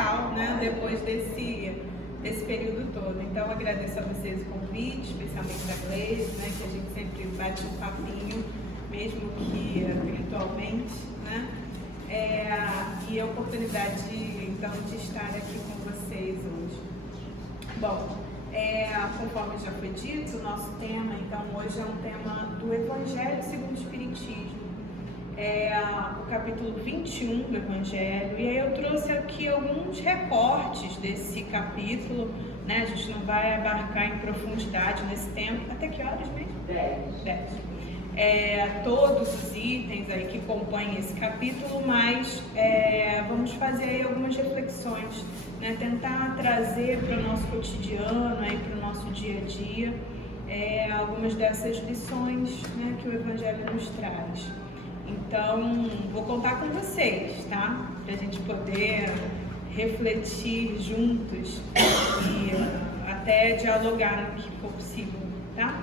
especial, né, depois desse período todo. Então, agradeço a vocês o convite, especialmente da Gleice, né, que a gente sempre bate um papinho, mesmo que virtualmente, né, e a oportunidade, então, de estar aqui com vocês hoje. Bom, conforme já foi dito, o nosso tema, então, hoje é um tema do Evangelho segundo o Espiritismo. O capítulo 21 do Evangelho, e aí eu trouxe aqui alguns recortes desse capítulo, né? A gente não vai abarcar em profundidade nesse tempo. Até que horas mesmo? 10. Todos os itens aí que compõem esse capítulo, mas vamos fazer aí algumas reflexões, né? Tentar trazer para o nosso cotidiano, para o nosso dia a dia, algumas dessas lições, né, que o Evangelho nos traz. Então, vou contar com vocês, tá? Para a gente poder refletir juntos e até dialogar no que for possível, tá?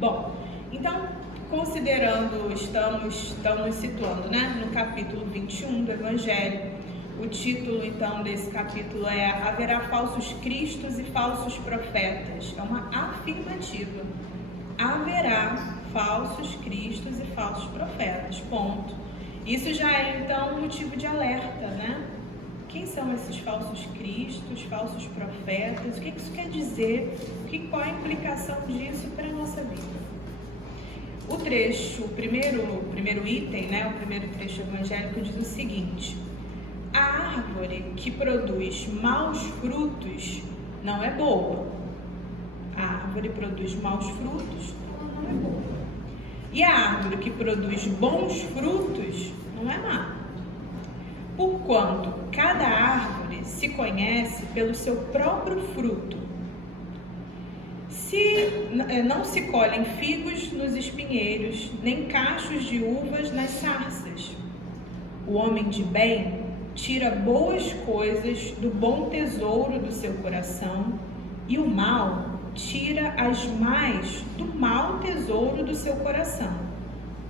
Bom, então, considerando, estamos situando, né, no capítulo 21 do Evangelho. O título, então, desse capítulo é Haverá falsos cristos e falsos profetas. É uma afirmativa. Haverá falsos cristos e falsos profetas, ponto. Isso já é, então, motivo de alerta, né? Quem são esses falsos cristos, falsos profetas? O que isso quer dizer? Qual a implicação disso para a nossa vida? O trecho, o primeiro item, né, o primeiro trecho evangélico diz o seguinte: a árvore que produz maus frutos não é boa. A árvore produz maus frutos, não é boa. E a árvore que produz bons frutos não é má. Porquanto cada árvore se conhece pelo seu próprio fruto. Não se colhem figos nos espinheiros, nem cachos de uvas nas sarças. O homem de bem tira boas coisas do bom tesouro do seu coração, e o mal tira as más do mau tesouro do seu coração,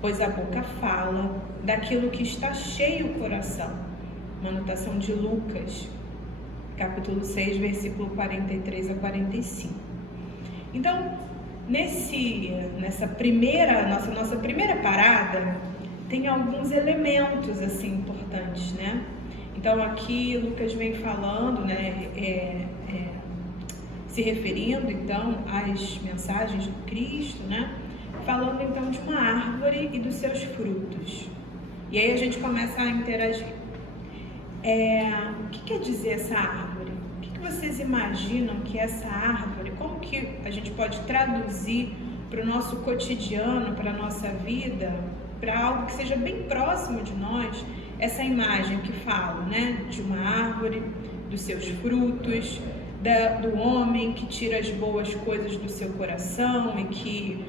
pois a boca fala daquilo que está cheio o coração. Uma anotação de Lucas, capítulo 6, versículo 43 a 45. Então, nossa primeira parada, tem alguns elementos assim importantes, né? Então, aqui Lucas vem falando, né, se referindo, então, às mensagens do Cristo, né? Falando, então, de uma árvore e dos seus frutos. E aí a gente começa a interagir. O que quer dizer essa árvore? O que vocês imaginam que essa árvore, como que a gente pode traduzir para o nosso cotidiano, para a nossa vida, para algo que seja bem próximo de nós, essa imagem que fala, né, de uma árvore, dos seus frutos, do homem que tira as boas coisas do seu coração e que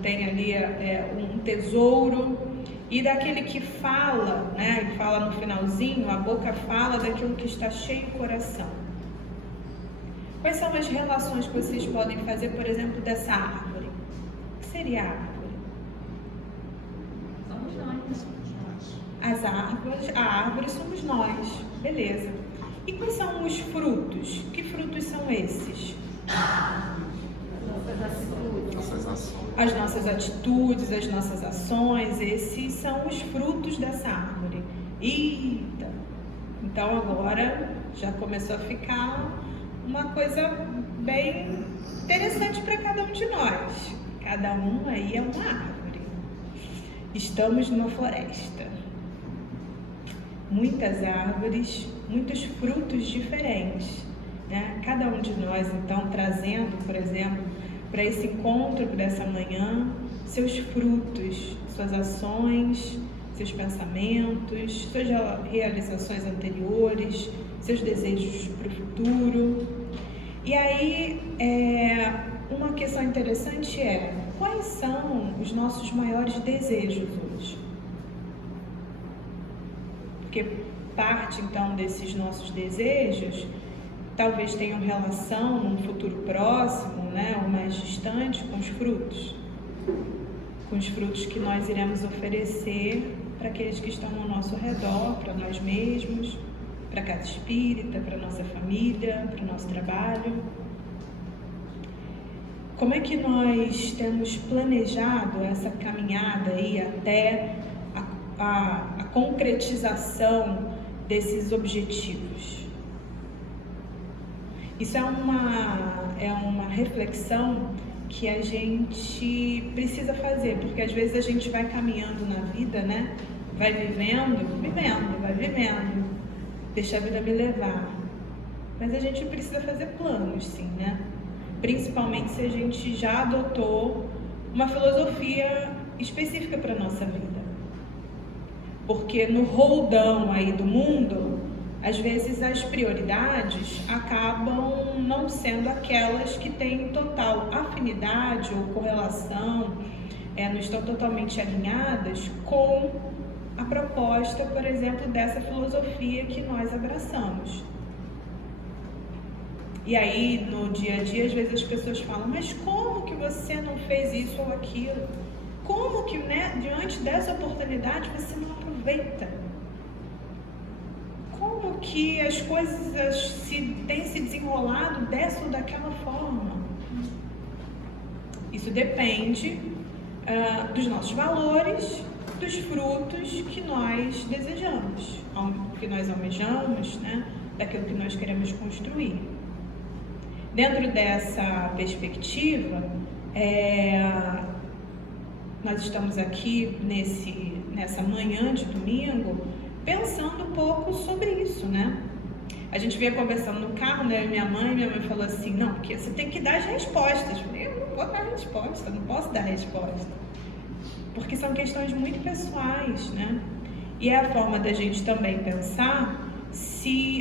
tem ali um tesouro, e daquele que fala, né, e fala no finalzinho, a boca fala daquilo que está cheio o coração. Quais são as relações que vocês podem fazer, por exemplo, dessa árvore? O que seria a árvore? Somos nós. A árvore somos nós, beleza. E quais são os frutos? Que frutos são esses? As nossas atitudes, as nossas ações, esses são os frutos dessa árvore. Eita! Então agora já começou a ficar uma coisa bem interessante para cada um de nós. Cada um aí é uma árvore. Estamos numa floresta. Muitas árvores, muitos frutos diferentes, né? Cada um de nós, então, trazendo, por exemplo, para esse encontro dessa manhã, seus frutos, suas ações, seus pensamentos, suas realizações anteriores, seus desejos para o futuro. E aí, uma questão interessante é: quais são os nossos maiores desejos hoje? Porque parte, então, desses nossos desejos talvez tenham relação num futuro próximo, né, ou mais distante, com os frutos que nós iremos oferecer para aqueles que estão ao nosso redor, para nós mesmos, para a casa espírita, para a nossa família, para o nosso trabalho. Como é que nós temos planejado essa caminhada aí até a concretização desses objetivos? Isso é uma reflexão que a gente precisa fazer, porque às vezes a gente vai caminhando na vida, né? Vai vivendo, deixa a vida me levar. Mas a gente precisa fazer planos, sim, né? Principalmente se a gente já adotou uma filosofia específica para a nossa vida. Porque no roldão aí do mundo, às vezes as prioridades acabam não sendo aquelas que têm total afinidade ou correlação, não estão totalmente alinhadas com a proposta, por exemplo, dessa filosofia que nós abraçamos. E aí, no dia a dia, às vezes as pessoas falam, mas como que você não fez isso ou aquilo? Como que, diante dessa oportunidade, você não aproveita? Como que as coisas têm se desenrolado dessa ou daquela forma? Isso depende dos nossos valores, dos frutos que nós desejamos, que nós almejamos, né? Daquilo que nós queremos construir. Dentro dessa perspectiva, nós estamos aqui nessa manhã de domingo pensando um pouco sobre isso, né? A gente vinha conversando no carro, né? Minha mãe falou assim, não, porque você tem que dar as respostas. Eu falei, eu não vou dar resposta, não posso dar resposta. Porque são questões muito pessoais, né? E é a forma da gente também pensar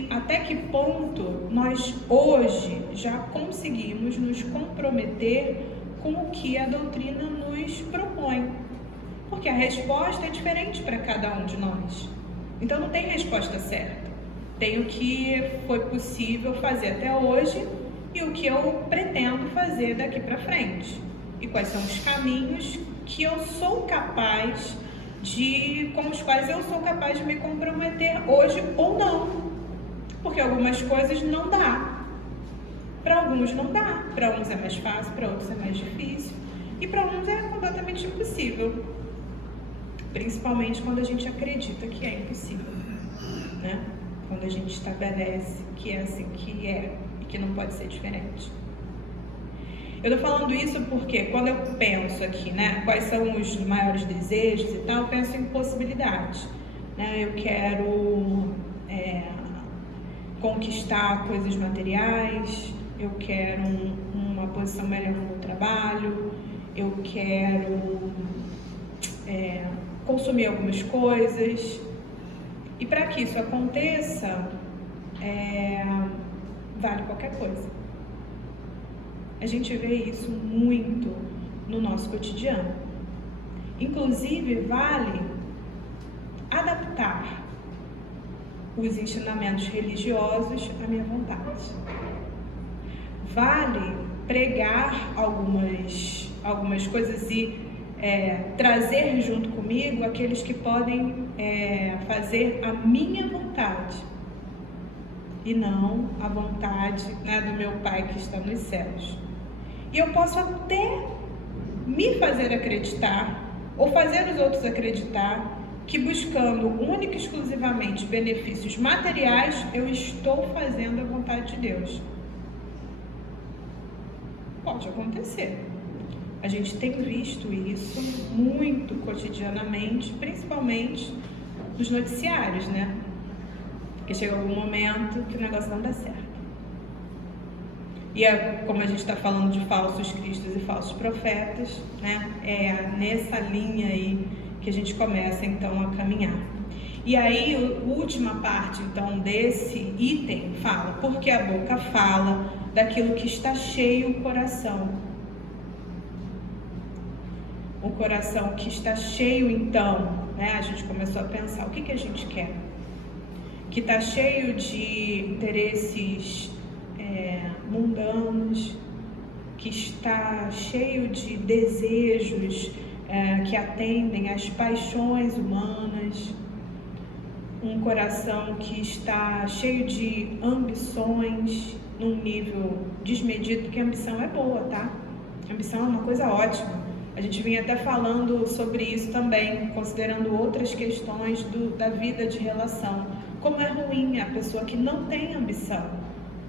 até que ponto nós hoje já conseguimos nos comprometer com o que a doutrina nos propõe. Porque a resposta é diferente para cada um de nós. Então não tem resposta certa. Tem o que foi possível fazer até hoje e o que eu pretendo fazer daqui para frente. E quais são os caminhos que eu sou capaz com os quais eu sou capaz de me comprometer hoje ou não. Porque algumas coisas não dá. Para alguns não dá. Para uns é mais fácil, para outros é mais difícil. E para uns é completamente impossível. Principalmente quando a gente acredita que é impossível, né? Quando a gente estabelece que é assim que é e que não pode ser diferente. Eu tô falando isso porque quando eu penso aqui, né, quais são os maiores desejos e tal, eu penso em possibilidades, né? Eu quero conquistar coisas materiais, eu quero uma posição melhor no trabalho, eu quero consumir algumas coisas. E para que isso aconteça, vale qualquer coisa. A gente vê isso muito no nosso cotidiano. Inclusive, vale adaptar os ensinamentos religiosos à minha vontade. Vale pregar algumas coisas e trazer junto comigo aqueles que podem fazer a minha vontade e não a vontade, né, do meu Pai que está nos céus. E eu posso até me fazer acreditar ou fazer os outros acreditar que buscando única e exclusivamente benefícios materiais, eu estou fazendo a vontade de Deus. Pode acontecer. A gente tem visto isso muito cotidianamente, principalmente nos noticiários, né? Porque chega algum momento que o negócio não dá certo. E como a gente está falando de falsos cristos e falsos profetas, né? É nessa linha aí que a gente começa então a caminhar. E aí, a última parte então desse item fala, porque a boca fala daquilo que está cheio o coração. O coração que está cheio então, né? A gente começou a pensar, o que a gente quer? Que está cheio de interesses mundanos, que está cheio de desejos que atendem às paixões humanas, um coração que está cheio de ambições num nível desmedido, porque a ambição é boa, tá? A ambição é uma coisa ótima. A gente vinha até falando sobre isso também, considerando outras questões da vida de relação. Como é ruim a pessoa que não tem ambição,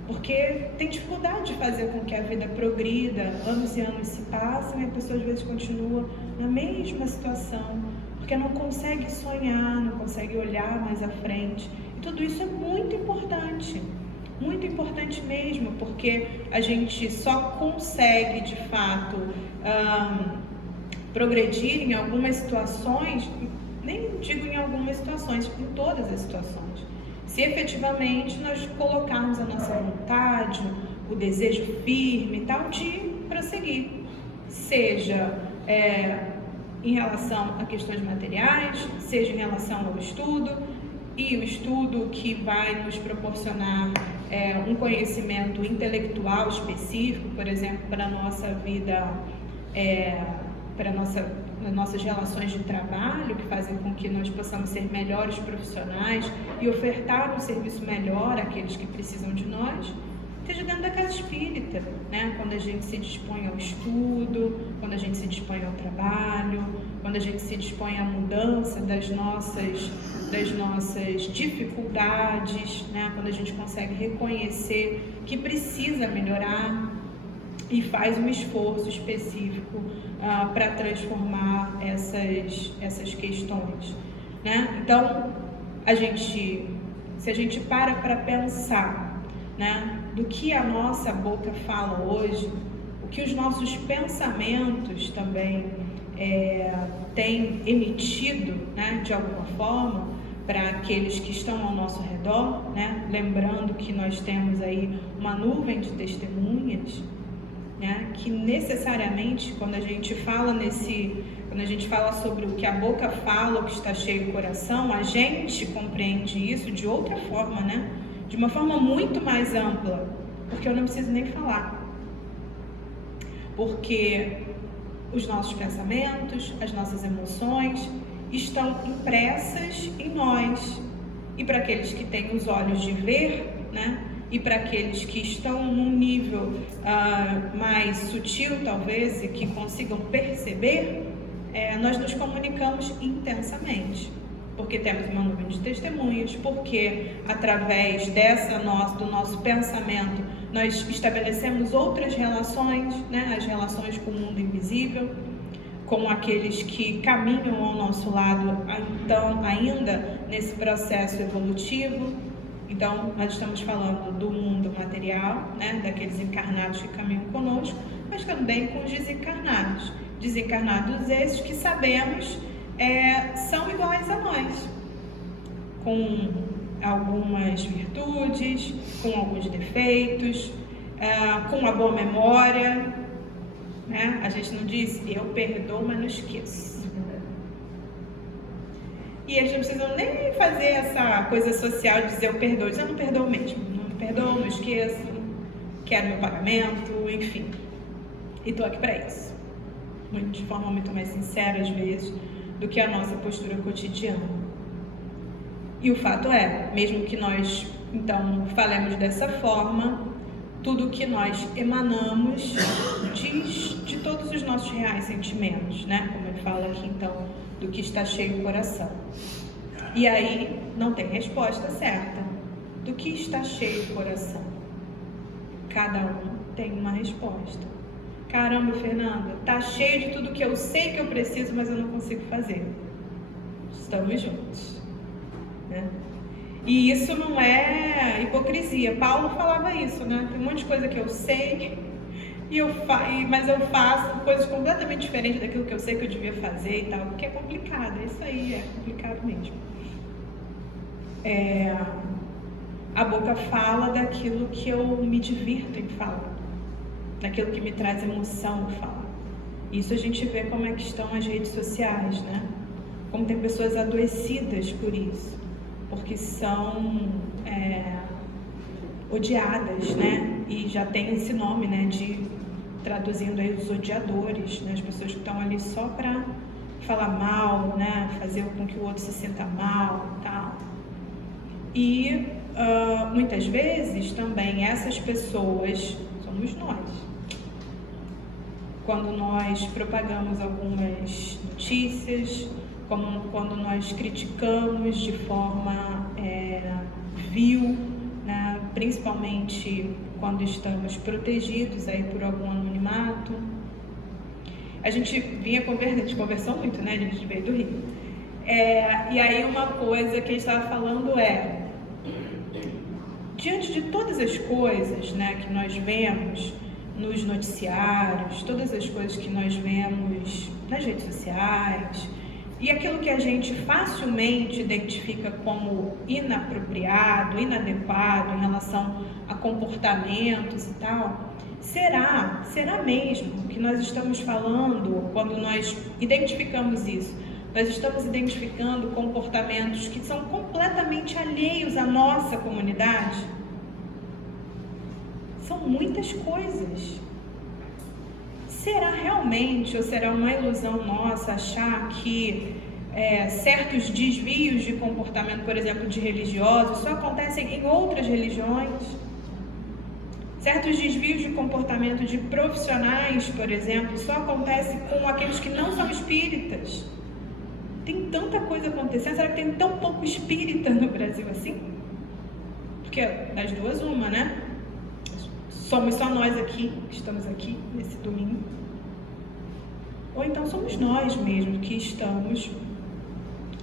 porque tem dificuldade de fazer com que a vida progrida, anos e anos se passam e a pessoa às vezes continua na mesma situação, porque não consegue sonhar, não consegue olhar mais à frente. E tudo isso é muito importante mesmo, porque a gente só consegue de fato progredir em algumas situações, nem digo em algumas situações, em todas as situações, se efetivamente nós colocarmos a nossa vontade, o desejo firme e tal de prosseguir, seja em relação a questões materiais, seja em relação ao estudo, e o estudo que vai nos proporcionar um conhecimento intelectual específico, por exemplo, para a nossa vida, para nossas relações de trabalho, que fazem com que nós possamos ser melhores profissionais e ofertar um serviço melhor àqueles que precisam de nós, esteja dentro da casa espírita, né? Quando a gente se dispõe ao estudo, quando a gente se dispõe ao trabalho, quando a gente se dispõe à mudança das nossas dificuldades, né? Quando a gente consegue reconhecer que precisa melhorar e faz um esforço específico para transformar essas questões, né? Então, se a gente para pensar, né, do que a nossa boca fala hoje, o que os nossos pensamentos também têm emitido, né, de alguma forma, para aqueles que estão ao nosso redor, né? Lembrando que nós temos aí uma nuvem de testemunhas, né? Que necessariamente, quando a gente fala sobre o que a boca fala, o que está cheio do coração, a gente compreende isso de outra forma, né? De uma forma muito mais ampla, porque eu não preciso nem falar, porque os nossos pensamentos, as nossas emoções estão impressas em nós, e para aqueles que têm os olhos de ver, né? E para aqueles que estão num nível mais sutil, talvez, e que consigam perceber, nós nos comunicamos intensamente, porque temos uma nuvem de testemunhas, porque através do nosso pensamento nós estabelecemos outras relações, né? As relações com o mundo invisível, com aqueles que caminham ao nosso lado, então, ainda nesse processo evolutivo. Então, nós estamos falando do mundo material, né? Daqueles encarnados que caminham conosco, mas também com os desencarnados. Desencarnados esses que sabemos são iguais a nós, com algumas virtudes, com alguns defeitos, com uma boa memória, né? A gente não diz, eu perdoo, mas não esqueço. E eles não precisam nem fazer essa coisa social de dizer eu perdoo, eu não perdoo mesmo, não perdoo, não esqueço, quero meu pagamento, enfim. E estou aqui para isso, de forma muito mais sincera às vezes, do que a nossa postura cotidiana. E o fato é, mesmo que nós, então, falemos dessa forma, tudo que nós emanamos diz de todos os nossos reais sentimentos, né? Como ele fala aqui, então, do que está cheio o coração. E aí, não tem resposta certa. Do que está cheio o coração? Cada um tem uma resposta. Caramba, Fernanda, tá cheio de tudo que eu sei que eu preciso, mas eu não consigo fazer. Estamos juntos, né? E isso não é hipocrisia. Paulo falava isso, né? Tem um monte de coisa que eu sei, mas eu faço coisas completamente diferentes daquilo que eu sei que eu devia fazer e tal, porque é complicado. Isso aí é complicado mesmo. A boca fala daquilo que eu me divirto em falar, daquilo que me traz emoção falar. Isso a gente vê como é que estão as redes sociais, né? Como tem pessoas adoecidas por isso, porque são odiadas, né? E já tem esse nome, né? Traduzindo aí os odiadores, né? As pessoas que estão ali só para falar mal, né? Fazer com que o outro se sinta mal e tal. E muitas vezes também essas pessoas somos nós. Quando nós propagamos algumas notícias, como quando nós criticamos de forma vil, né? Principalmente quando estamos protegidos aí por algum anonimato. A gente conversou muito, né? A gente veio do Rio. E aí uma coisa que a gente estava falando diante de todas as coisas, né, que nós vemos nos noticiários, todas as coisas que nós vemos nas redes sociais, e aquilo que a gente facilmente identifica como inapropriado, inadequado em relação a comportamentos e tal, será mesmo que nós estamos falando, quando nós identificamos isso, nós estamos identificando comportamentos que são completamente alheios à nossa comunidade? São muitas coisas. Será realmente, ou será uma ilusão nossa achar que certos desvios de comportamento, por exemplo, de religiosos, só acontecem em outras religiões? Certos desvios de comportamento de profissionais, por exemplo, só acontecem com aqueles que não são espíritas? Tem tanta coisa acontecendo, será que tem tão pouco espírita no Brasil assim? Porque das duas uma, né? Somos só nós aqui, que estamos aqui nesse domingo. Ou então somos nós mesmos que estamos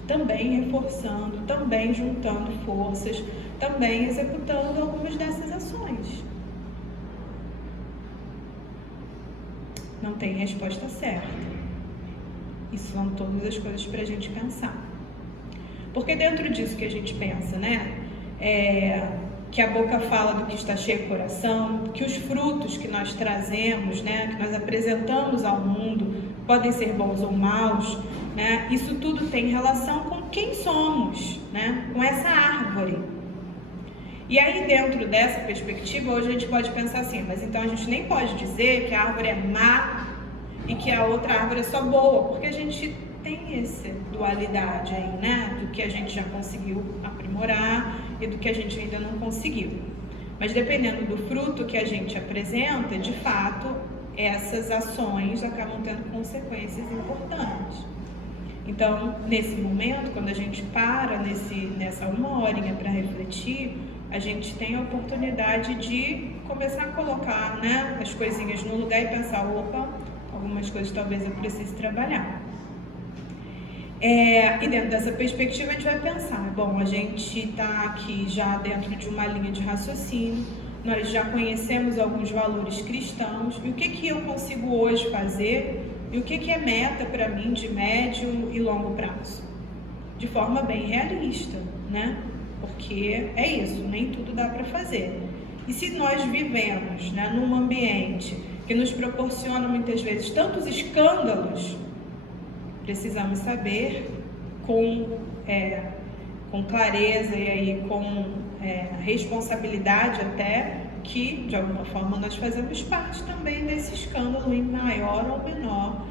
também reforçando, também juntando forças, também executando algumas dessas ações. Não tem resposta certa. Isso são todas as coisas para a gente pensar. Porque dentro disso que a gente pensa, né? Que a boca fala do que está cheio o coração, que os frutos que nós trazemos, né? Que nós apresentamos ao mundo, podem ser bons ou maus, né? Isso tudo tem relação com quem somos, né? Com essa árvore. E aí, dentro dessa perspectiva, hoje a gente pode pensar assim, mas então a gente nem pode dizer que a árvore é má e que a outra árvore é só boa, porque a gente tem essa dualidade aí, né? Do que a gente já conseguiu aprimorar e do que a gente ainda não conseguiu. Mas dependendo do fruto que a gente apresenta, de fato, essas ações acabam tendo consequências importantes. Então, nesse momento, quando a gente para nessa uma horinha para refletir, a gente tem a oportunidade de começar a colocar, né, as coisinhas no lugar e pensar, opa, algumas coisas talvez eu precise trabalhar. E dentro dessa perspectiva a gente vai pensar, bom, a gente está aqui já dentro de uma linha de raciocínio, nós já conhecemos alguns valores cristãos, e o que eu consigo hoje fazer, e o que é meta para mim de médio e longo prazo? De forma bem realista, né? Porque é isso, nem tudo dá para fazer. E se nós vivemos, né, num ambiente que nos proporciona muitas vezes tantos escândalos, precisamos saber com clareza e aí com responsabilidade até que, de alguma forma, nós fazemos parte também desse escândalo em maior ou menor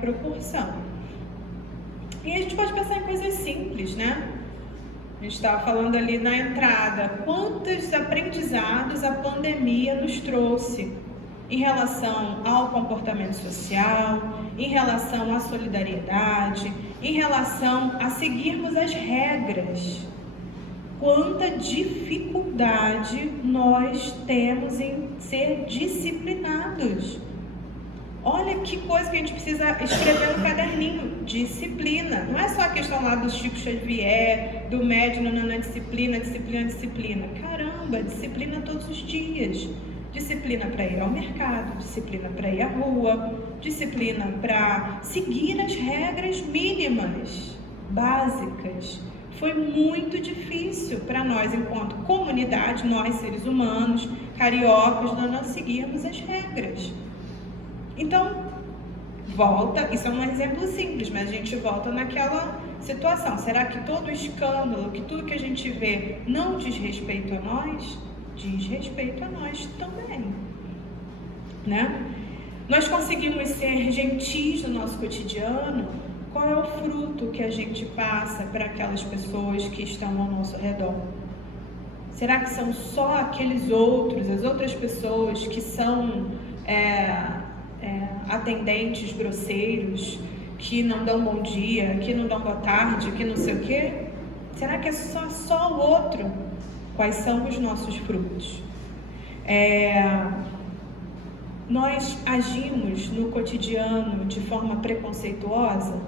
proporção. E a gente pode pensar em coisas simples, né? A gente estava falando ali na entrada, quantos aprendizados a pandemia nos trouxe em relação ao comportamento social, em relação à solidariedade, em relação a seguirmos as regras. Quanta dificuldade nós temos em ser disciplinados. Olha que coisa que a gente precisa escrever no caderninho. Disciplina. Não é só a questão lá do Chico Xavier, do médium, não, disciplina. Caramba, disciplina todos os dias. Disciplina para ir ao mercado, disciplina para ir à rua, disciplina para seguir as regras mínimas, básicas. Foi muito difícil para nós, enquanto comunidade, nós seres humanos, cariocas, não seguirmos as regras. Então, volta, isso é um exemplo simples, mas a gente volta naquela situação. Será que todo escândalo, que tudo que a gente vê não diz respeito a nós? Diz respeito a nós também, né? Nós conseguimos ser gentis no nosso cotidiano qual é o fruto que a gente passa para aquelas pessoas que estão ao nosso redor? Será que são só aqueles outros, as outras pessoas que são atendentes grosseiros, que não dão bom dia, que não dão boa tarde, que não sei o quê? Será que é só o outro? Quais são os nossos frutos? Nós agimos no cotidiano de forma preconceituosa?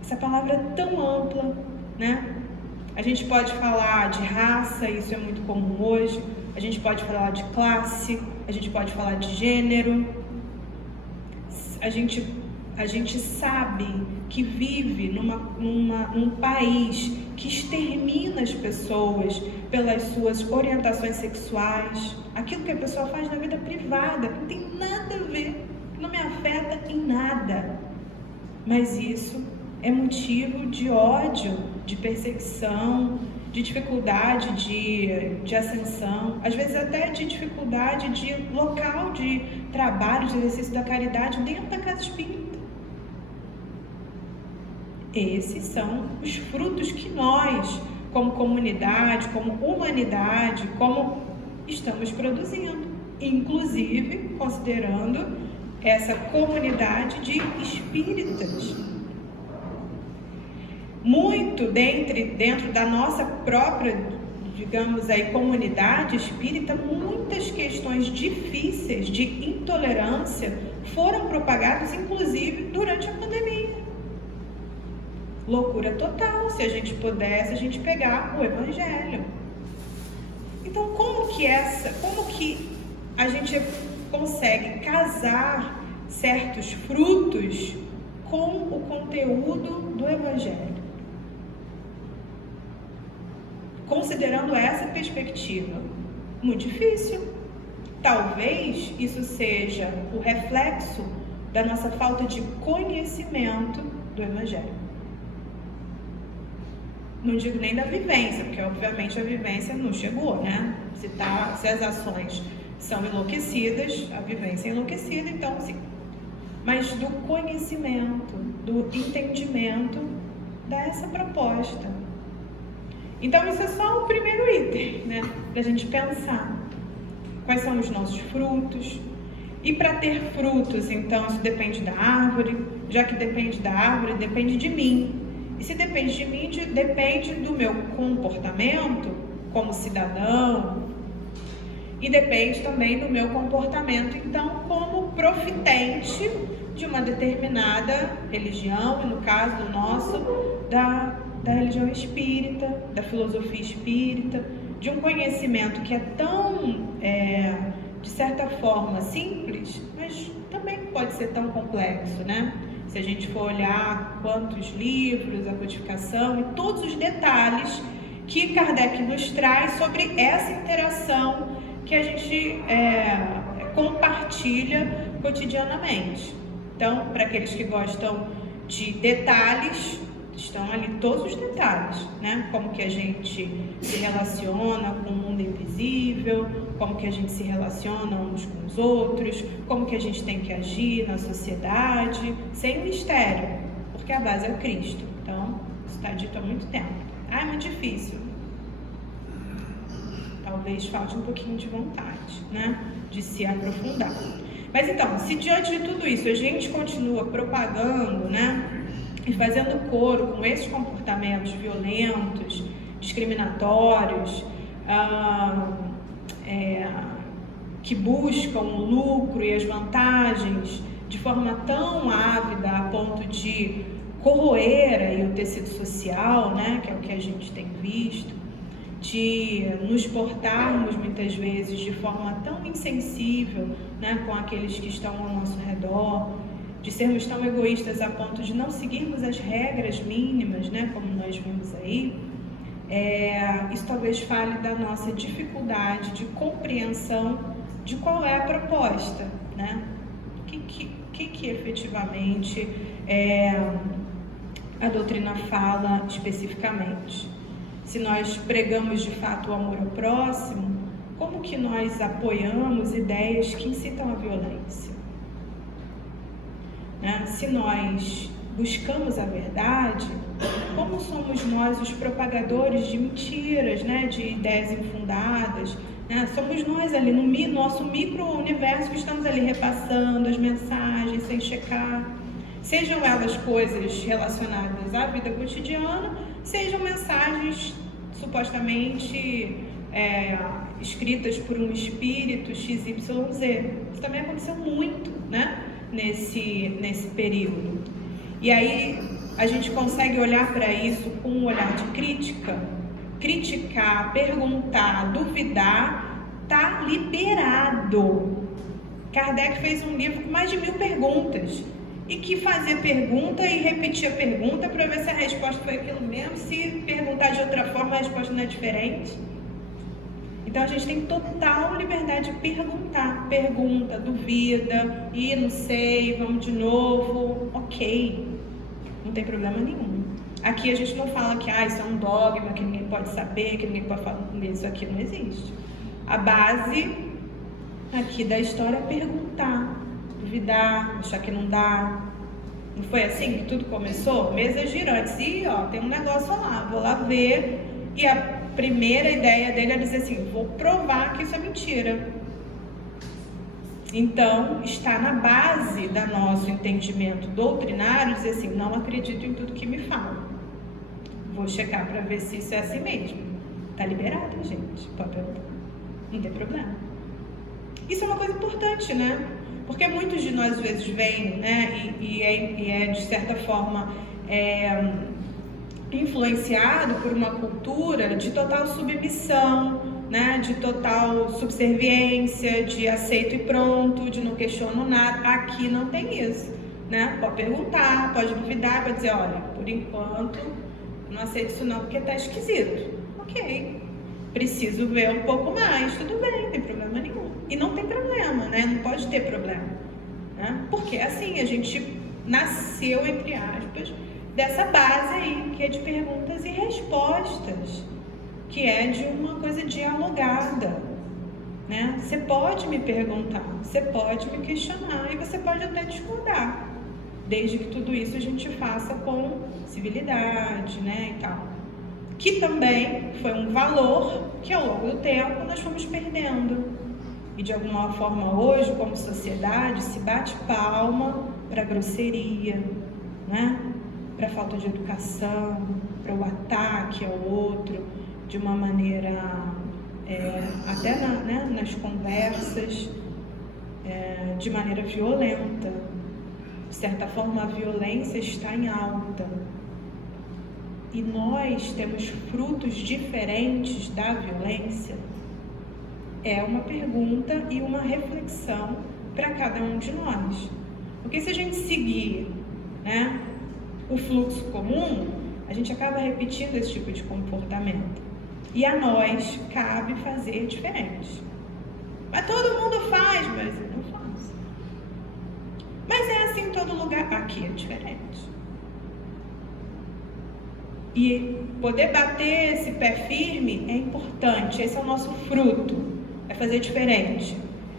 Essa palavra é tão ampla, né? A gente pode falar de raça, isso é muito comum hoje. A gente pode falar de classe, a gente pode falar de gênero. A gente sabe que vive num país que extermina as pessoas pelas suas orientações sexuais, aquilo que a pessoa faz na vida privada, que não tem nada a ver, não me afeta em nada. Mas isso é motivo de ódio, de perseguição, de dificuldade de ascensão, às vezes até de dificuldade de local de trabalho, de exercício da caridade dentro da casa espírita. Esses são os frutos que nós, como comunidade, como humanidade, como estamos produzindo, inclusive considerando essa comunidade de espíritas. Muito dentro da nossa própria, digamos aí, comunidade espírita, muitas questões difíceis de intolerância foram propagadas, inclusive durante a pandemia. Loucura total, se a gente pudesse, a gente pegar o Evangelho. Então, como que a gente consegue casar certos frutos com o conteúdo do Evangelho? Considerando essa perspectiva, muito difícil. Talvez isso seja o reflexo da nossa falta de conhecimento do Evangelho. Não digo nem da vivência, porque obviamente a vivência não chegou, né? Se as ações são enlouquecidas, a vivência é enlouquecida, então sim. Mas do conhecimento, do entendimento dessa proposta. Então isso é só o primeiro item, né? Para a gente pensar quais são os nossos frutos. E para ter frutos, então isso depende da árvore. Já que depende da árvore, depende de mim. E se depende de mim, depende do meu comportamento como cidadão. E depende também do meu comportamento, então, como profitente de uma determinada religião, e no caso do nosso, da religião espírita, da filosofia espírita, de um conhecimento que é tão, de certa forma, simples, mas também pode ser tão complexo, né? Se a gente for olhar quantos livros, a codificação e todos os detalhes que Kardec nos traz sobre essa interação que a gente compartilha cotidianamente. Então, para aqueles que gostam de detalhes, estão ali todos os detalhes, né? Como que a gente se relaciona com o mundo invisível, como que a gente se relaciona uns com os outros, como que a gente tem que agir na sociedade, sem mistério, porque a base é o Cristo. Então, isso está dito há muito tempo. É muito difícil. Talvez falte um pouquinho de vontade, né? De se aprofundar. Mas então, se diante de tudo isso a gente continua propagando, né? E fazendo coro com esses comportamentos violentos, discriminatórios, que buscam o lucro e as vantagens de forma tão ávida a ponto de corroer aí o tecido social, né, que é o que a gente tem visto, de nos portarmos muitas vezes de forma tão insensível, né, com aqueles que estão ao nosso redor, de sermos tão egoístas a ponto de não seguirmos as regras mínimas, né, como nós vimos aí, isso talvez fale da nossa dificuldade de compreensão de qual é a proposta, né? O que efetivamente a doutrina fala especificamente. Se nós pregamos de fato o amor ao próximo, como que nós apoiamos ideias que incitam a violência? Né? Se nós buscamos a verdade, como somos nós os propagadores de mentiras, né, de ideias infundadas, né? Somos nós ali no nosso micro-universo que estamos ali repassando as mensagens sem checar, sejam elas coisas relacionadas à vida cotidiana, sejam mensagens supostamente escritas por um espírito XYZ. Isso também aconteceu muito, né, nesse período. E aí a gente consegue olhar para isso com um olhar de crítica, criticar, perguntar, duvidar, tá liberado. Kardec fez um livro com mais de 1000 perguntas, e que fazia pergunta e repetia a pergunta para ver se a resposta foi aquilo mesmo, se perguntar de outra forma a resposta não é diferente. Então a gente tem total liberdade de perguntar, pergunta, duvida, não sei, vamos de novo, ok, não tem problema nenhum. Aqui a gente não fala que isso é um dogma, que ninguém pode saber, que ninguém pode falar, isso aqui não existe. A base aqui da história é perguntar, duvidar, achar que não dá. Não foi assim que tudo começou? Mesas girantes. E tem um negócio lá, vou lá ver. E a primeira ideia dele é dizer assim: vou provar que isso é mentira. Então, está na base do nosso entendimento doutrinário dizer assim: não acredito em tudo que me falam. Vou checar para ver se isso é assim mesmo. Tá liberado, gente. Pode perguntar. Não tem problema. Isso é uma coisa importante, né? Porque muitos de nós às vezes vêm, né, e é de certa forma influenciado por uma cultura de total submissão, né, de total subserviência, de aceito e pronto, de não questiono nada. Aqui não tem isso, né? Pode perguntar, pode duvidar, pode dizer: olha, por enquanto não aceito isso não porque está esquisito. Ok, preciso ver um pouco mais, tudo bem, não tem problema nenhum. E não tem problema, né? Não pode ter problema, né? Porque assim, a gente nasceu, entre aspas, dessa base aí, que é de perguntas e respostas, que é de uma coisa dialogada, né? Você pode me perguntar, você pode me questionar e você pode até discordar, desde que tudo isso a gente faça com civilidade, né, e tal. Que também foi um valor que ao longo do tempo nós fomos perdendo. E de alguma forma hoje, como sociedade, se bate palma para a grosseria, né? Para a falta de educação, para o ataque ao outro, de uma maneira, até nas conversas, de maneira violenta. De certa forma, a violência está em alta. E nós temos frutos diferentes da violência? É uma pergunta e uma reflexão para cada um de nós. Porque se a gente seguir, né, o fluxo comum, a gente acaba repetindo esse tipo de comportamento. E a nós cabe fazer diferente. Mas todo mundo faz, mas eu não faço. Mas é assim em todo lugar. Aqui é diferente. E poder bater esse pé firme é importante. Esse é o nosso fruto. É fazer diferente.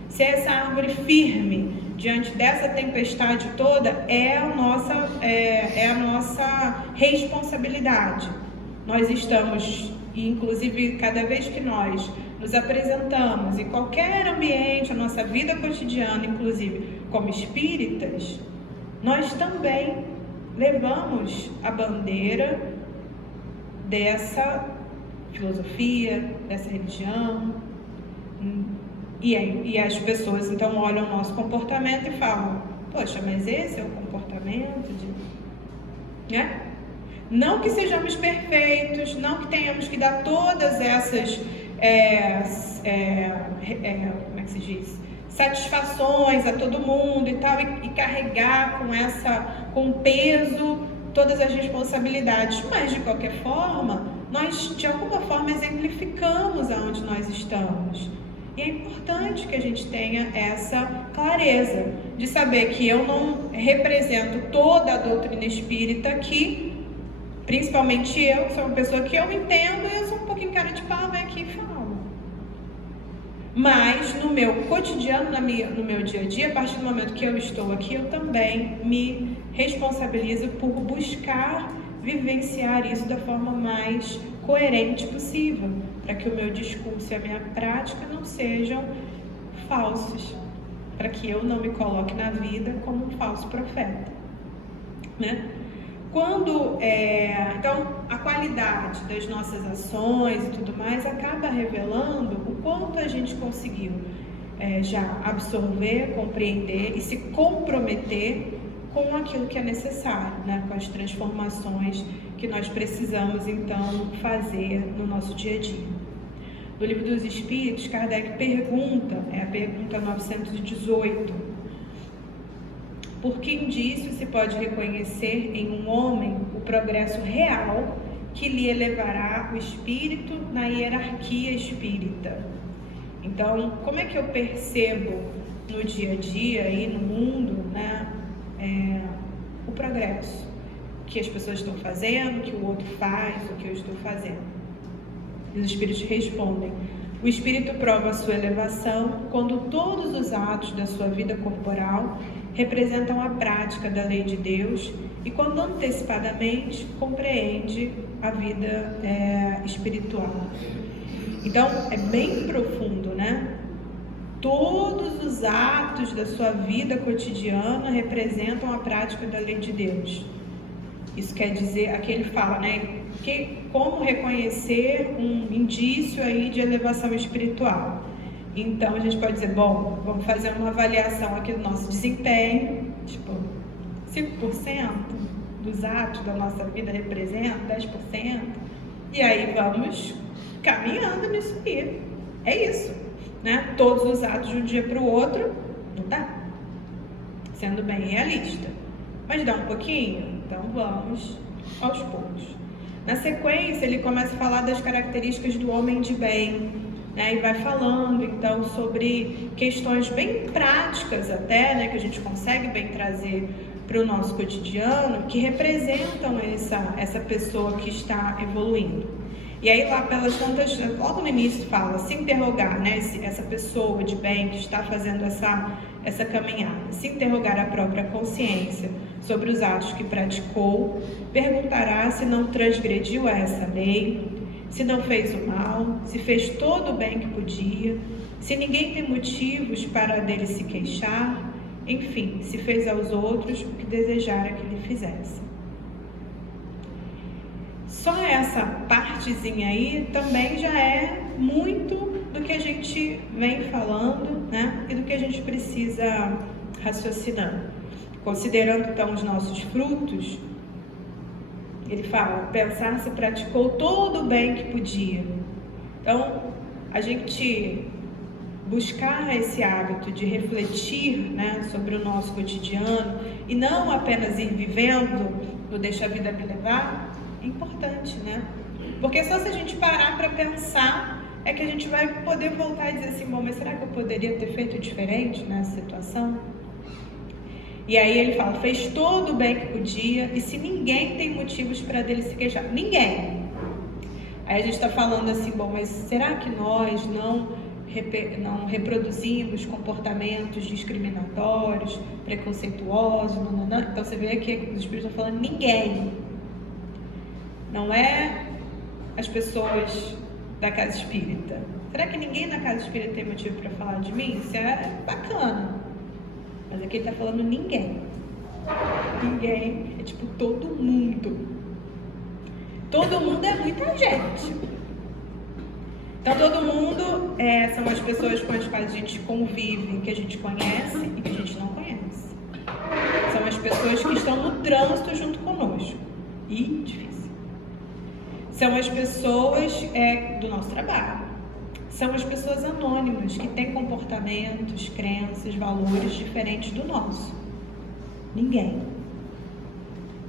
Ser essa árvore firme diante dessa tempestade toda é a nossa responsabilidade. Nós estamos, inclusive, cada vez que nós nos apresentamos em qualquer ambiente, a nossa vida cotidiana, inclusive como espíritas, nós também levamos a bandeira dessa filosofia, dessa religião. E as pessoas então olham o nosso comportamento e falam: poxa, mas esse é o comportamento de... né? Não que sejamos perfeitos, não que tenhamos que dar todas essas como é que se diz? Satisfações a todo mundo e tal, e carregar com peso todas as responsabilidades, mas de qualquer forma, nós de alguma forma exemplificamos aonde nós estamos. E é importante que a gente tenha essa clareza de saber que eu não represento toda a doutrina espírita aqui, principalmente eu, que sou uma pessoa que eu entendo e eu sou um pouquinho cara de pau, vem aqui e falo. Mas no meu cotidiano, no meu dia a dia, a partir do momento que eu estou aqui, eu também me responsabilizo por buscar vivenciar isso da forma mais coerente possível, para que o meu discurso e a minha prática não sejam falsos, para que eu não me coloque na vida como um falso profeta, né? Então, a qualidade das nossas ações e tudo mais acaba revelando o quanto a gente conseguiu já absorver, compreender e se comprometer com aquilo que é necessário, né? Com as transformações que nós precisamos, então, fazer no nosso dia a dia. No Livro dos Espíritos, Kardec pergunta, é a pergunta 918, por que indício se pode reconhecer em um homem o progresso real que lhe elevará o espírito na hierarquia espírita? Então, como é que eu percebo no dia a dia e no mundo, né, o progresso que as pessoas estão fazendo, que o outro faz, o que eu estou fazendo? Os espíritos respondem: o espírito prova a sua elevação quando todos os atos da sua vida corporal representam a prática da lei de Deus e quando antecipadamente compreende a vida espiritual. Então, é bem profundo, né? Todos os atos da sua vida cotidiana representam a prática da lei de Deus. Isso quer dizer, aqui ele fala, né? Como reconhecer um indício aí de elevação espiritual. Então, a gente pode dizer, bom, vamos fazer uma avaliação aqui do nosso desempenho, tipo, 5% dos atos da nossa vida representam 10%, e aí vamos caminhando nisso aí. É isso, né? Todos os atos de um dia para o outro, não dá. Sendo bem realista. Mas dá um pouquinho? Então vamos aos poucos. Na sequência, ele começa a falar das características do homem de bem, né? E vai falando, então, sobre questões bem práticas até, né? Que a gente consegue bem trazer para o nosso cotidiano, que representam essa pessoa que está evoluindo. E aí lá pelas tantas, logo no início fala, se interrogar, né, essa pessoa de bem que está fazendo essa caminhada, se interrogar a própria consciência sobre os atos que praticou, perguntará se não transgrediu a essa lei, se não fez o mal, se fez todo o bem que podia, se ninguém tem motivos para dele se queixar, enfim, se fez aos outros o que desejara que lhe fizesse. Só essa partezinha aí também já é muito do que a gente vem falando, né? E do que a gente precisa raciocinar. Considerando então os nossos frutos, ele fala, pensar se praticou todo o bem que podia. Então, a gente buscar esse hábito de refletir, né, sobre o nosso cotidiano e não apenas ir vivendo no deixa a vida me levar, é importante, né? Porque só se a gente parar para pensar é que a gente vai poder voltar e dizer assim, bom, mas será que eu poderia ter feito diferente nessa situação? E aí ele fala, fez todo o bem que podia e se ninguém tem motivos para dele se queixar, ninguém. Aí a gente está falando assim, bom, mas será que nós não reproduzimos comportamentos discriminatórios, preconceituosos? Não. Então você vê que os espíritos estão falando ninguém. Não é as pessoas da casa espírita. Será que ninguém na casa espírita tem motivo para falar de mim? Isso é bacana. Mas aqui ele está falando ninguém. Ninguém é tipo todo mundo. Todo mundo é muita gente. Então todo mundo são as pessoas com as quais a gente convive, que a gente conhece e que a gente não conhece. São as pessoas que estão no trânsito junto conosco. E difícil. São as pessoas do nosso trabalho. São as pessoas anônimas, que têm comportamentos, crenças, valores diferentes do nosso. Ninguém.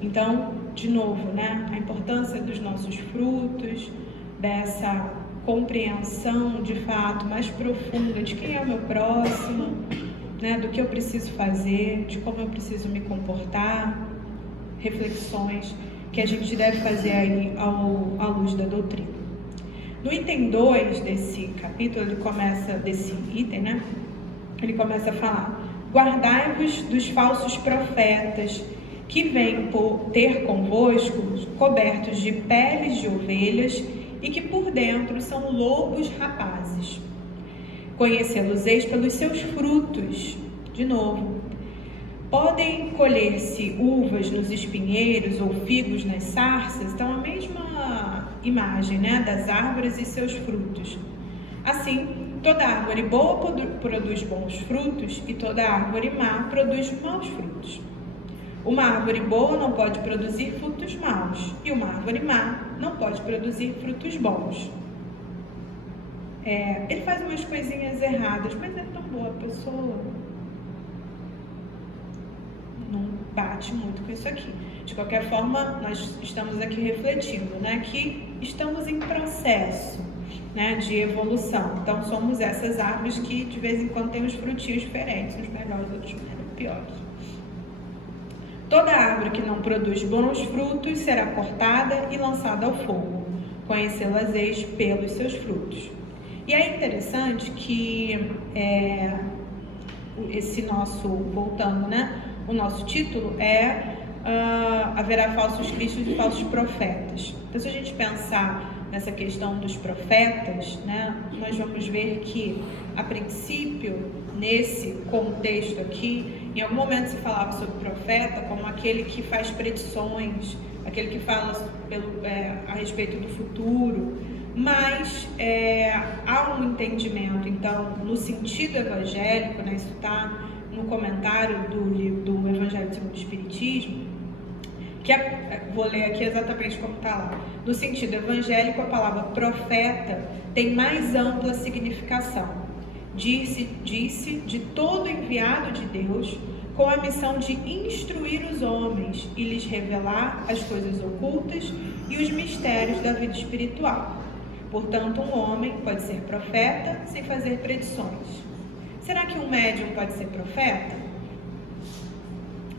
Então, de novo, né, a importância dos nossos frutos, dessa compreensão de fato mais profunda de quem é o meu próximo, né, do que eu preciso fazer, de como eu preciso me comportar, reflexões que a gente deve fazer aí à luz da doutrina. No item 2 desse capítulo, ele começa, desse item, né? Ele começa a falar: guardai-vos dos falsos profetas, que vêm ter convosco cobertos de peles de ovelhas e que por dentro são lobos rapazes. Conhecê-los-eis pelos seus frutos. De novo, podem colher-se uvas nos espinheiros ou figos nas sarças. Então, a mesma imagem, né, das árvores e seus frutos. Assim, toda árvore boa produz bons frutos e toda árvore má produz maus frutos. Uma árvore boa não pode produzir frutos maus e uma árvore má não pode produzir frutos bons. Ele faz umas coisinhas erradas, mas é tão boa a pessoa. Não bate muito com isso aqui. De qualquer forma, nós estamos aqui refletindo, né, que estamos em processo, né, de evolução. Então, somos essas árvores que de vez em quando tem uns frutinhos diferentes, uns melhores, outros piores. Toda árvore que não produz bons frutos será cortada e lançada ao fogo. Conhecê-las-eis pelos seus frutos. E é interessante que esse nosso, voltando, né, o nosso título é haverá falsos cristos e falsos profetas. Então, se a gente pensar nessa questão dos profetas, né, nós vamos ver que, a princípio, nesse contexto aqui, em algum momento se falava sobre profeta como aquele que faz predições, aquele que fala a respeito do futuro, mas há um entendimento, então, no sentido evangélico, né, isso está no comentário do Evangelho segundo o Espiritismo, que vou ler aqui exatamente como está lá. No sentido evangélico, a palavra profeta tem mais ampla significação. Disse de todo enviado de Deus, com a missão de instruir os homens e lhes revelar as coisas ocultas e os mistérios da vida espiritual. Portanto, um homem pode ser profeta sem fazer predições. Será que um médium pode ser profeta?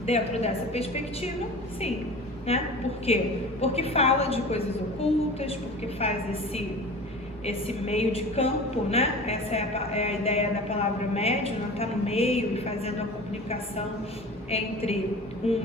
Dentro dessa perspectiva, sim, né? Por quê? Porque fala de coisas ocultas, porque faz esse meio de campo, né? Essa é a ideia da palavra médium, ela está no meio e fazendo a comunicação entre um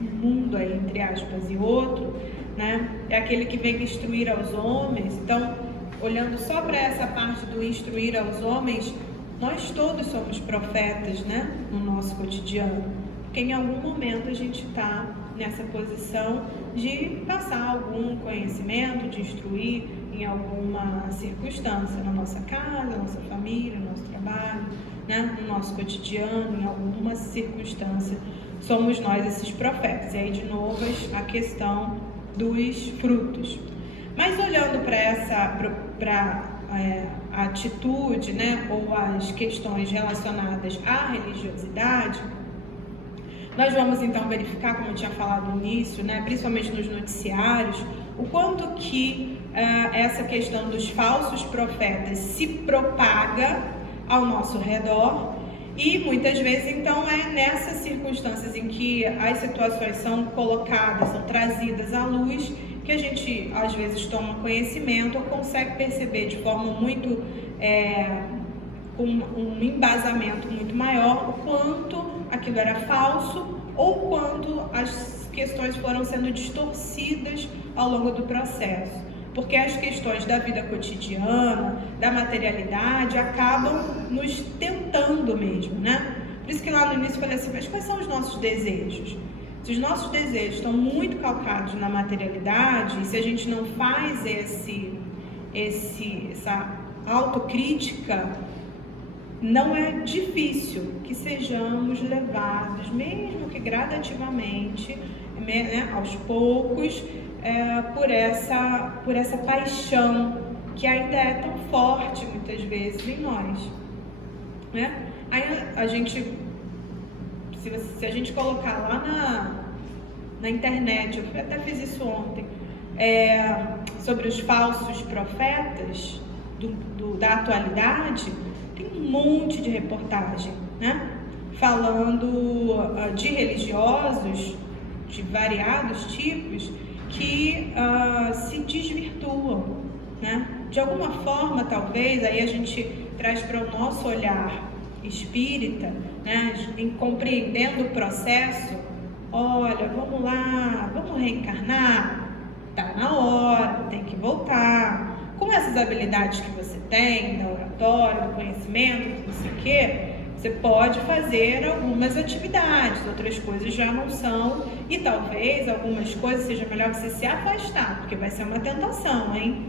mundo aí, entre aspas, e outro, né? É aquele que vem instruir aos homens. Então, olhando só para essa parte do instruir aos homens, nós todos somos profetas, né, no nosso cotidiano, porque em algum momento a gente está nessa posição de passar algum conhecimento, de instruir em alguma circunstância, na nossa casa, na nossa família, no nosso trabalho, né, no nosso cotidiano, em alguma circunstância, somos nós esses profetas. E aí, de novo, a questão dos frutos. Mas olhando para a atitude, né, ou as questões relacionadas à religiosidade, nós vamos então verificar, como eu tinha falado no início, né, principalmente nos noticiários, o quanto que essa questão dos falsos profetas se propaga ao nosso redor. E muitas vezes, então, é nessas circunstâncias em que as situações são colocadas, são trazidas à luz, que a gente, às vezes, toma conhecimento ou consegue perceber de forma muito, com um embasamento muito maior, o quanto aquilo era falso ou quanto as questões foram sendo distorcidas ao longo do processo. Porque as questões da vida cotidiana, da materialidade, acabam nos tentando mesmo, né? Por isso que lá no início eu falei assim, mas quais são os nossos desejos? Se os nossos desejos estão muito calcados na materialidade, se a gente não faz essa autocrítica, não é difícil que sejamos levados, mesmo que gradativamente, né, aos poucos, por essa paixão que ainda é tão forte muitas vezes em nós, né? Aí a gente, se a gente colocar lá na internet, eu até fiz isso ontem, sobre os falsos profetas da atualidade, tem um monte de reportagem, né? Falando de religiosos de variados tipos que se desvirtuam, né? De alguma forma, talvez, aí a gente traz para o nosso olhar espírita, né, em compreendendo o processo, olha, vamos lá, vamos reencarnar, tá na hora, tem que voltar. Com essas habilidades que você tem, da oratória, do conhecimento, não sei o quê, você pode fazer algumas atividades, outras coisas já não são, e talvez algumas coisas seja melhor você se afastar, porque vai ser uma tentação, hein?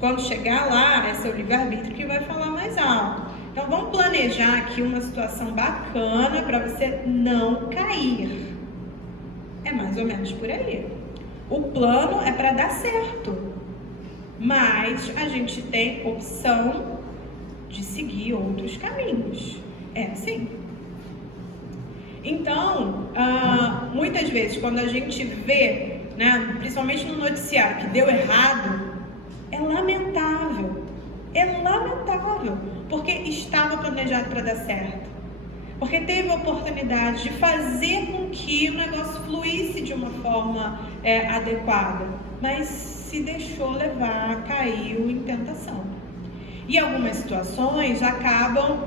Quando chegar lá, é seu livre-arbítrio que vai falar mais alto. Então vamos planejar aqui uma situação bacana para você não cair. É mais ou menos por aí. O plano é para dar certo, mas a gente tem opção de seguir outros caminhos. É assim. Então, muitas vezes, quando a gente vê, né, principalmente no noticiário, que deu errado, é lamentável. É lamentável, porque estava planejado para dar certo. Porque teve a oportunidade de fazer com que o negócio fluísse de uma forma adequada, mas se deixou levar, caiu em tentação. E algumas situações acabam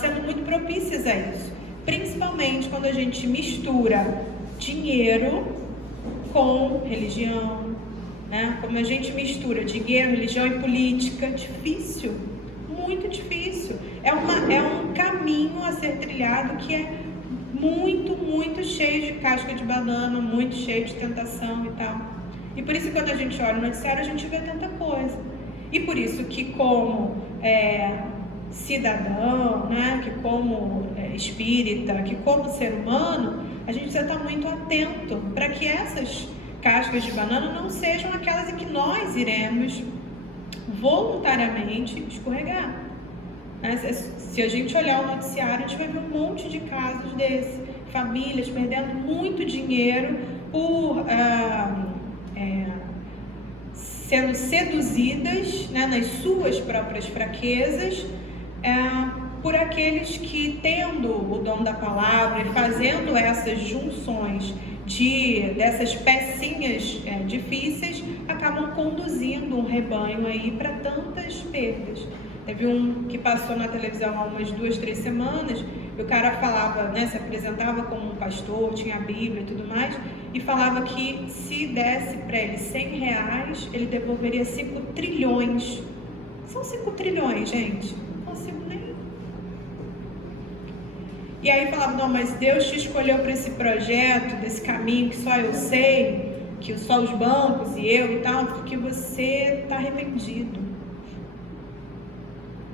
sendo muito propícias a isso, principalmente quando a gente mistura dinheiro com religião, né? Como a gente mistura dinheiro, religião e política, difícil, muito difícil. É um caminho a ser trilhado que é muito, muito cheio de casca de banana, muito cheio de tentação e tal. E por isso, quando a gente olha no noticiário, a gente vê tanta coisa. E por isso que, como cidadão, né, que como espírita, que como ser humano, a gente precisa estar muito atento para que essas cascas de banana não sejam aquelas em que nós iremos voluntariamente escorregar. Se a gente olhar o noticiário, a gente vai ver um monte de casos desses. Famílias perdendo muito dinheiro por sendo seduzidas, né, nas suas próprias fraquezas, por aqueles que, tendo o dom da palavra e fazendo essas junções dessas pecinhas difíceis, acabam conduzindo um rebanho aí para tantas perdas. Teve um que passou na televisão há umas 2, 3 semanas, e o cara falava, né, se apresentava como um pastor, tinha a Bíblia e tudo mais, e falava que se desse para ele R$100, ele devolveria 5 trilhões. São 5 trilhões, gente. Não consigo nem. E aí falava, não, mas Deus te escolheu para esse projeto, desse caminho que só eu sei, que só os bancos e eu e tal, porque você está arrependido.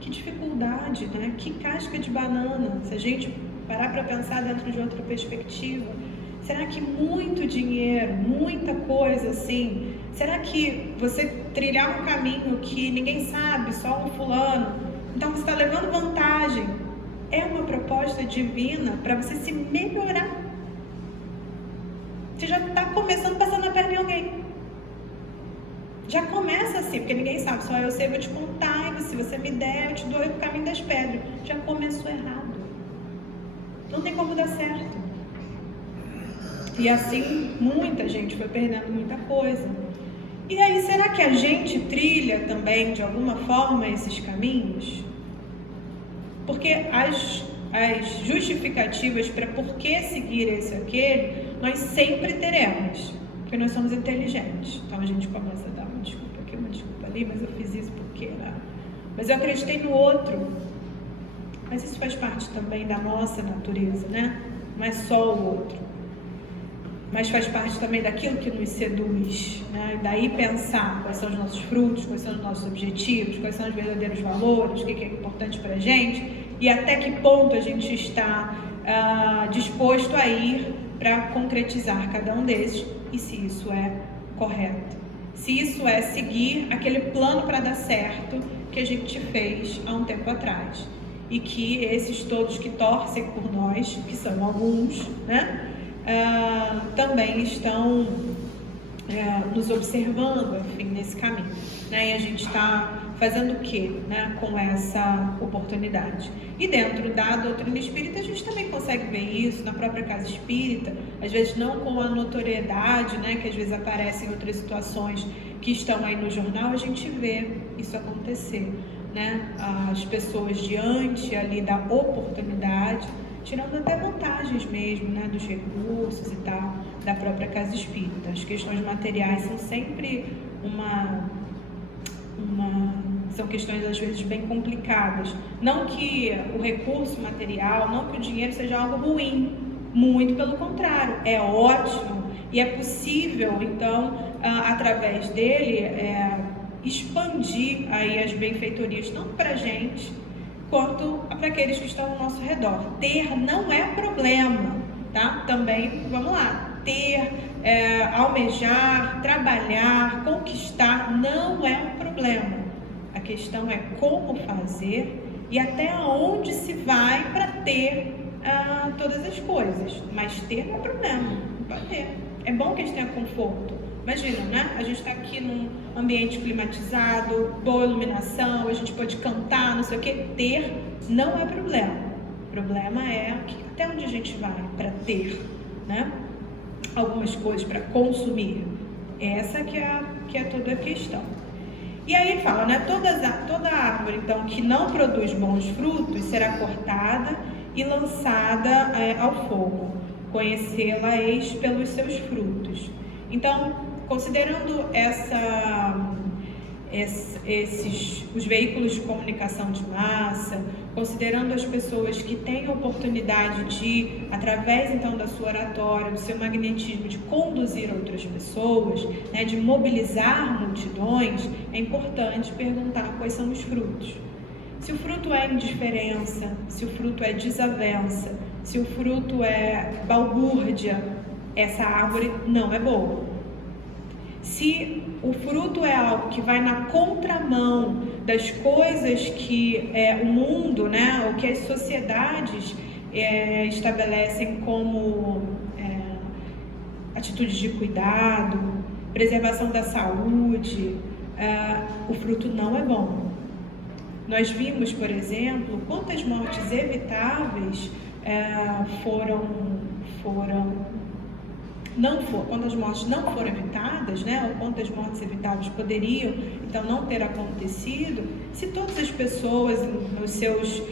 Que dificuldade, né? Que casca de banana. Se a gente parar para pensar dentro de outra perspectiva, será que muito dinheiro, muita coisa assim, será que você trilhar um caminho que ninguém sabe, só um fulano, então você está levando vantagem, é uma proposta divina para você se melhorar. Você já está começando a passar na perna de alguém. Já começa assim, porque ninguém sabe, só eu sei, vou te contar, e se você me der, eu te dou o caminho das pedras. Já começou errado. Não tem como dar certo. E assim, muita gente foi perdendo muita coisa. E aí, será que a gente trilha também, de alguma forma, esses caminhos? Porque as justificativas para por que seguir esse ou aquele, nós sempre teremos. Porque nós somos inteligentes. Então a gente começa a dar uma desculpa aqui, uma desculpa ali, mas eu fiz isso porque lá. Mas eu acreditei no outro. Mas isso faz parte também da nossa natureza, né? Não é só o outro. Mas faz parte também daquilo que nos seduz, né? E daí pensar quais são os nossos frutos, quais são os nossos objetivos, quais são os verdadeiros valores, o que é importante pra gente e até que ponto a gente está disposto a ir para concretizar cada um desses. E se isso é correto, se isso é seguir aquele plano para dar certo que a gente fez há um tempo atrás, e que esses todos que torcem por nós, que são alguns, né, também estão nos observando, enfim, nesse caminho, né, e a gente está fazendo o que, né, com essa oportunidade? E dentro da doutrina espírita a gente também consegue ver isso na própria casa espírita, às vezes não com a notoriedade, né, que às vezes aparece em outras situações que estão aí no jornal, a gente vê isso acontecer, né? as pessoas diante ali da oportunidade, tirando até vantagens mesmo, né, dos recursos e tal, da própria casa espírita. As questões materiais são sempre são questões às vezes bem complicadas. Não que o recurso material, não que o dinheiro seja algo ruim, muito pelo contrário, é ótimo e é possível, então, através dele, expandir aí as benfeitorias, tanto para a gente, quanto para aqueles que estão ao nosso redor. Ter não é problema, tá? Também, vamos lá, ter, almejar, trabalhar, conquistar, não é um problema. A questão é como fazer e até onde se vai para ter todas as coisas. Mas ter não é problema, não pode ter. É bom que a gente tenha conforto. Imagina, né? A gente está aqui num ambiente climatizado, boa iluminação, a gente pode cantar, não sei o quê. Ter não é problema. O problema é até onde a gente vai para ter, né? Algumas coisas para consumir. Essa que é toda a questão. E aí ele fala, né? Toda árvore, então, que não produz bons frutos será cortada e lançada ao fogo. Conhecê-la-eis pelos seus frutos. Então, considerando os veículos de comunicação de massa, considerando as pessoas que têm a oportunidade de, através então da sua oratória, do seu magnetismo, de conduzir outras pessoas, né, de mobilizar multidões, é importante perguntar quais são os frutos. Se o fruto é indiferença, se o fruto é desavença, se o fruto é balbúrdia, essa árvore não é boa. Se o fruto é algo que vai na contramão das coisas que o mundo, né, o que as sociedades estabelecem como atitudes de cuidado, preservação da saúde, o fruto não é bom. Nós vimos, por exemplo, quantas mortes evitáveis quantas mortes não foram evitadas, né? Ou quantas mortes evitáveis poderiam, então, não ter acontecido, se todas as pessoas nas suas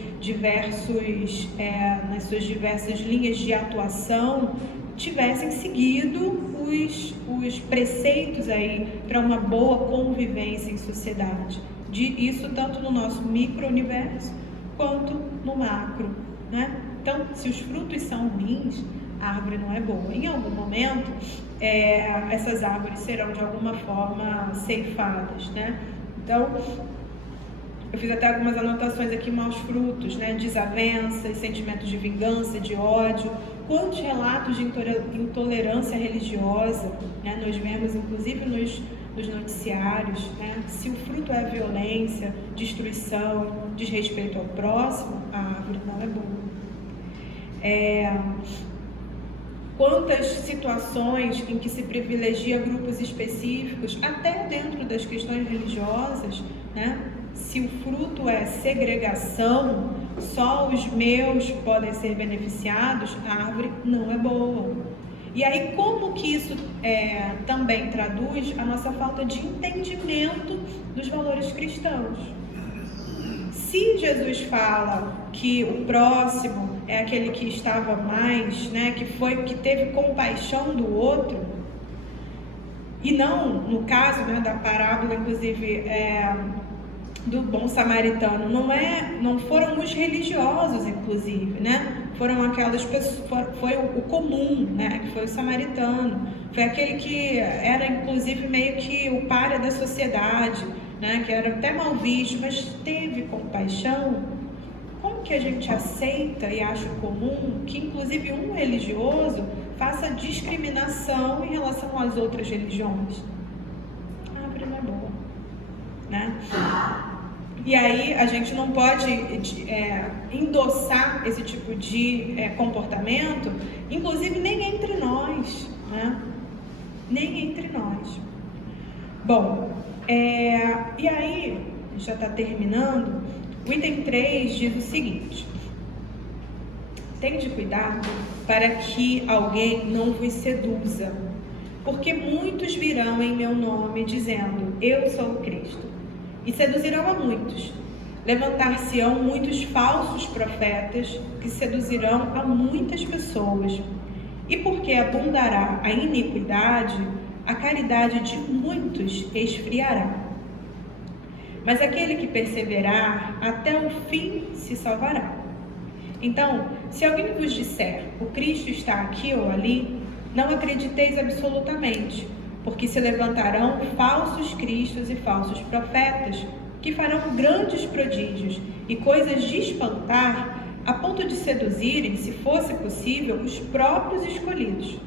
diversas linhas de atuação tivessem seguido os preceitos aí para uma boa convivência em sociedade. Isso tanto no nosso micro-universo quanto no macro, né? Então, se os frutos são ruins, a árvore não é boa. Em algum momento, essas árvores serão de alguma forma ceifadas, né? Então, eu fiz até algumas anotações aqui, maus frutos, né? Desavenças, sentimentos de vingança, de ódio. Quantos relatos de intolerância religiosa, né? Nós vemos, inclusive, nos noticiários, né? Se o fruto é violência, destruição, desrespeito ao próximo, a árvore não é boa. Quantas situações em que se privilegia grupos específicos, até dentro das questões religiosas, né? Se o fruto é segregação, só os meus podem ser beneficiados, a árvore não é boa. E aí, como que isso também traduz a nossa falta de entendimento dos valores cristãos? Se Jesus fala que o próximo é aquele que estava mais, né, que teve compaixão do outro, e não, no caso, né, da parábola, inclusive, do bom samaritano, não foram os religiosos, inclusive, né? Foram aquelas pessoas, foi o comum, né? Que foi o samaritano, foi aquele que era, inclusive, meio que o páreo da sociedade, né? Que era até mal visto, mas teve compaixão. Como que a gente aceita e acha comum que, inclusive, um religioso faça discriminação em relação às outras religiões? A árvore não é boa, né? E aí a gente não pode endossar esse tipo de comportamento, inclusive nem entre nós, né? Nem entre nós. Bom, e aí, já está terminando, o item 3 diz o seguinte: tende cuidado para que alguém não vos seduza, porque muitos virão em meu nome dizendo, eu sou o Cristo, e seduzirão a muitos. levantar-se-ão muitos falsos profetas que seduzirão a muitas pessoas. E porque abundará a iniquidade, a caridade de muitos esfriará. Mas aquele que perseverar até o fim se salvará. Então, se alguém vos disser, o Cristo está aqui ou ali, não acrediteis absolutamente, porque se levantarão falsos cristos e falsos profetas, que farão grandes prodígios e coisas de espantar, a ponto de seduzirem, se fosse possível, os próprios escolhidos.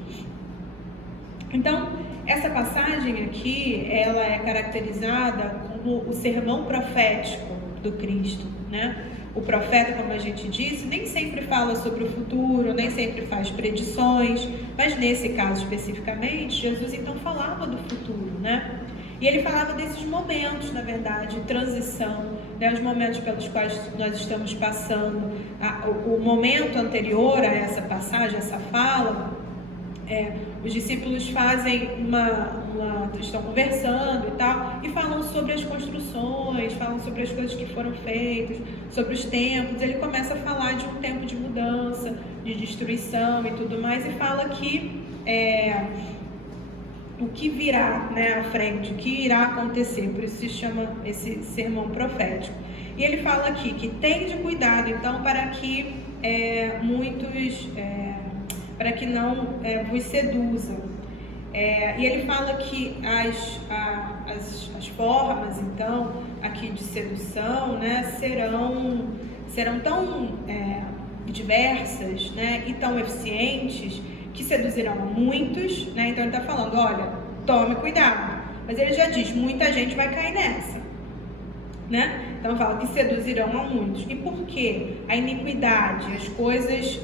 Então, essa passagem aqui, ela é caracterizada como o sermão profético do Cristo, né? O profeta, como a gente disse, nem sempre fala sobre o futuro, nem sempre faz predições, mas nesse caso especificamente, Jesus então falava do futuro, né? E ele falava desses momentos, na verdade, de transição, né? Os momentos pelos quais nós estamos passando. O momento anterior a essa passagem, essa fala, os discípulos fazem estão conversando e tal, e falam sobre as construções, falam sobre as coisas que foram feitas, sobre os tempos. Ele começa a falar de um tempo de mudança, de destruição e tudo mais, e fala que o que virá, né, à frente, o que irá acontecer, por isso se chama esse sermão profético. E ele fala aqui que tende cuidado, então, para que para que não vos seduzam. E ele fala que as formas, então, aqui de sedução, né, serão tão diversas, né, e tão eficientes, que seduzirão a muitos, né? Então ele está falando, olha, tome cuidado. Mas ele já diz, muita gente vai cair nessa, né? Então fala que seduzirão a muitos. E por quê? A iniquidade, as coisas,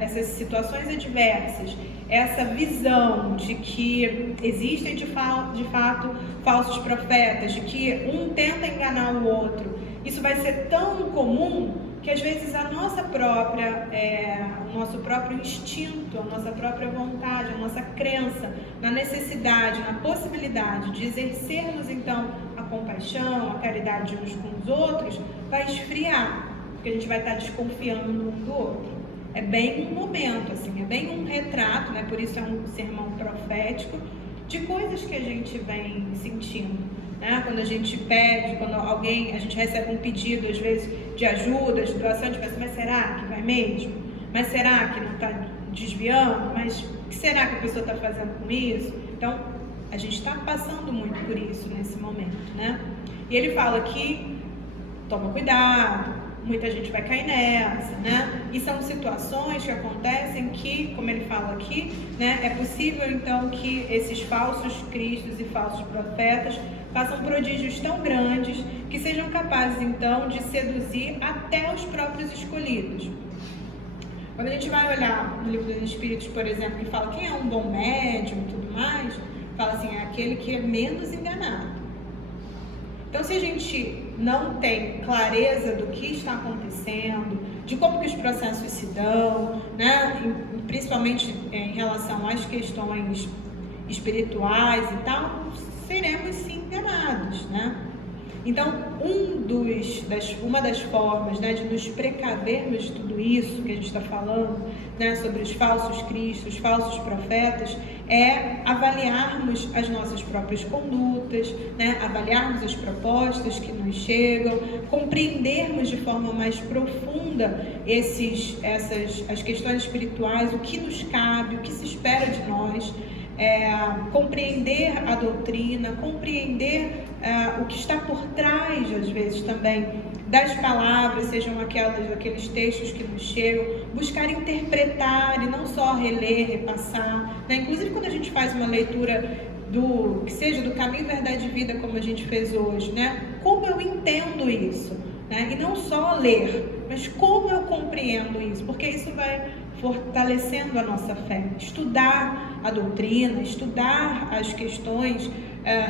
essas situações adversas, essa visão de que existem de fato falsos profetas, de que um tenta enganar o outro, isso vai ser tão comum que às vezes o nosso próprio instinto, a nossa própria vontade, a nossa crença na necessidade, na possibilidade de exercermos então a compaixão, a caridade uns com os outros, vai esfriar, porque a gente vai estar desconfiando um do outro. É bem um momento, assim, é bem um retrato, né? Por isso é um sermão profético de coisas que a gente vem sentindo, né? Quando a gente pede, quando a gente recebe um pedido, às vezes, de ajuda, de doação, a gente pensa, mas será que vai mesmo? Mas será que não está desviando? Mas o que será que a pessoa está fazendo com isso? Então, a gente está passando muito por isso nesse momento, né? E ele fala que toma cuidado, muita gente vai cair nessa, né? E são situações que acontecem que, como ele fala aqui, né, é possível então que esses falsos cristos e falsos profetas façam prodígios tão grandes que sejam capazes então de seduzir até os próprios escolhidos. Quando a gente vai olhar no livro dos Espíritos, por exemplo, que fala quem é um bom médium e tudo mais, fala assim, é aquele que é menos enganado. Então, se a gente não tem clareza do que está acontecendo, de como que os processos se dão, né, principalmente em relação às questões espirituais e tal, seremos sim enganados, né? Então, uma das formas, né, de nos precavermos de tudo isso que a gente está falando, né, sobre os falsos cristos, os falsos profetas, é avaliarmos as nossas próprias condutas, né, avaliarmos as propostas que nos chegam, compreendermos de forma mais profunda as questões espirituais, o que nos cabe, o que se espera de nós, compreender a doutrina, compreender o que está por trás, às vezes, também das palavras, sejam aqueles textos que nos chegam, buscar interpretar e não só reler, repassar, né? Inclusive quando a gente faz uma leitura que seja do Caminho, Verdade e Vida, como a gente fez hoje, né? Como eu entendo isso, né? E não só ler, mas como eu compreendo isso, porque isso vai fortalecendo a nossa fé. Estudar a doutrina, estudar as questões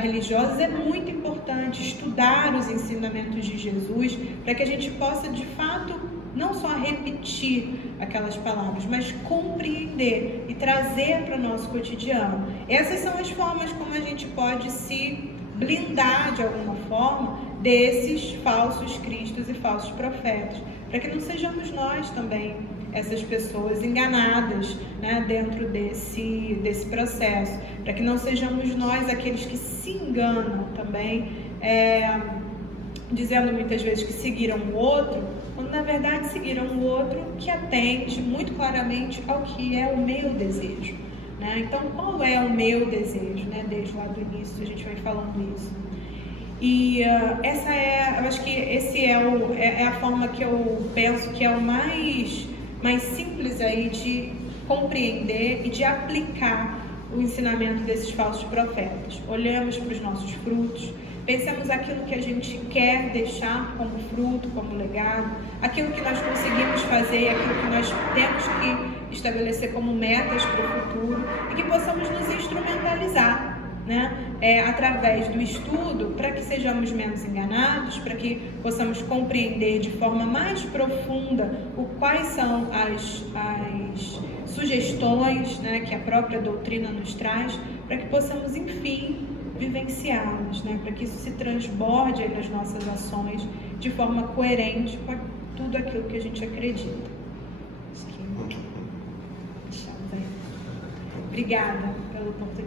religiosas é muito importante, estudar os ensinamentos de Jesus, para que a gente possa, de fato, não só repetir aquelas palavras, mas compreender e trazer para o nosso cotidiano. Essas são as formas como a gente pode se blindar, de alguma forma, desses falsos cristos e falsos profetas, para que não sejamos nós também essas pessoas enganadas, né, dentro desse processo, para que não sejamos nós aqueles que se enganam também, dizendo muitas vezes que seguiram o outro, quando na verdade seguiram o outro que atende muito claramente ao que é o meu desejo, né? Então, qual é o meu desejo, né? Desde lá do início a gente vai falando isso. E eu acho que esse é a forma que eu penso que é o mais simples aí de compreender e de aplicar o ensinamento desses falsos profetas. Olhamos para os nossos frutos, pensamos aquilo que a gente quer deixar como fruto, como legado, aquilo que nós conseguimos fazer, aquilo que nós temos que estabelecer como metas para o futuro, e que possamos nos instrumentalizar, né? Através do estudo, para que sejamos menos enganados, para que possamos compreender de forma mais profunda quais são as sugestões, né, que a própria doutrina nos traz, para que possamos, enfim, vivenciá-las, né, para que isso se transborde aí nas nossas ações de forma coerente com tudo aquilo que a gente acredita. Acho que... Obrigada pela oportunidade.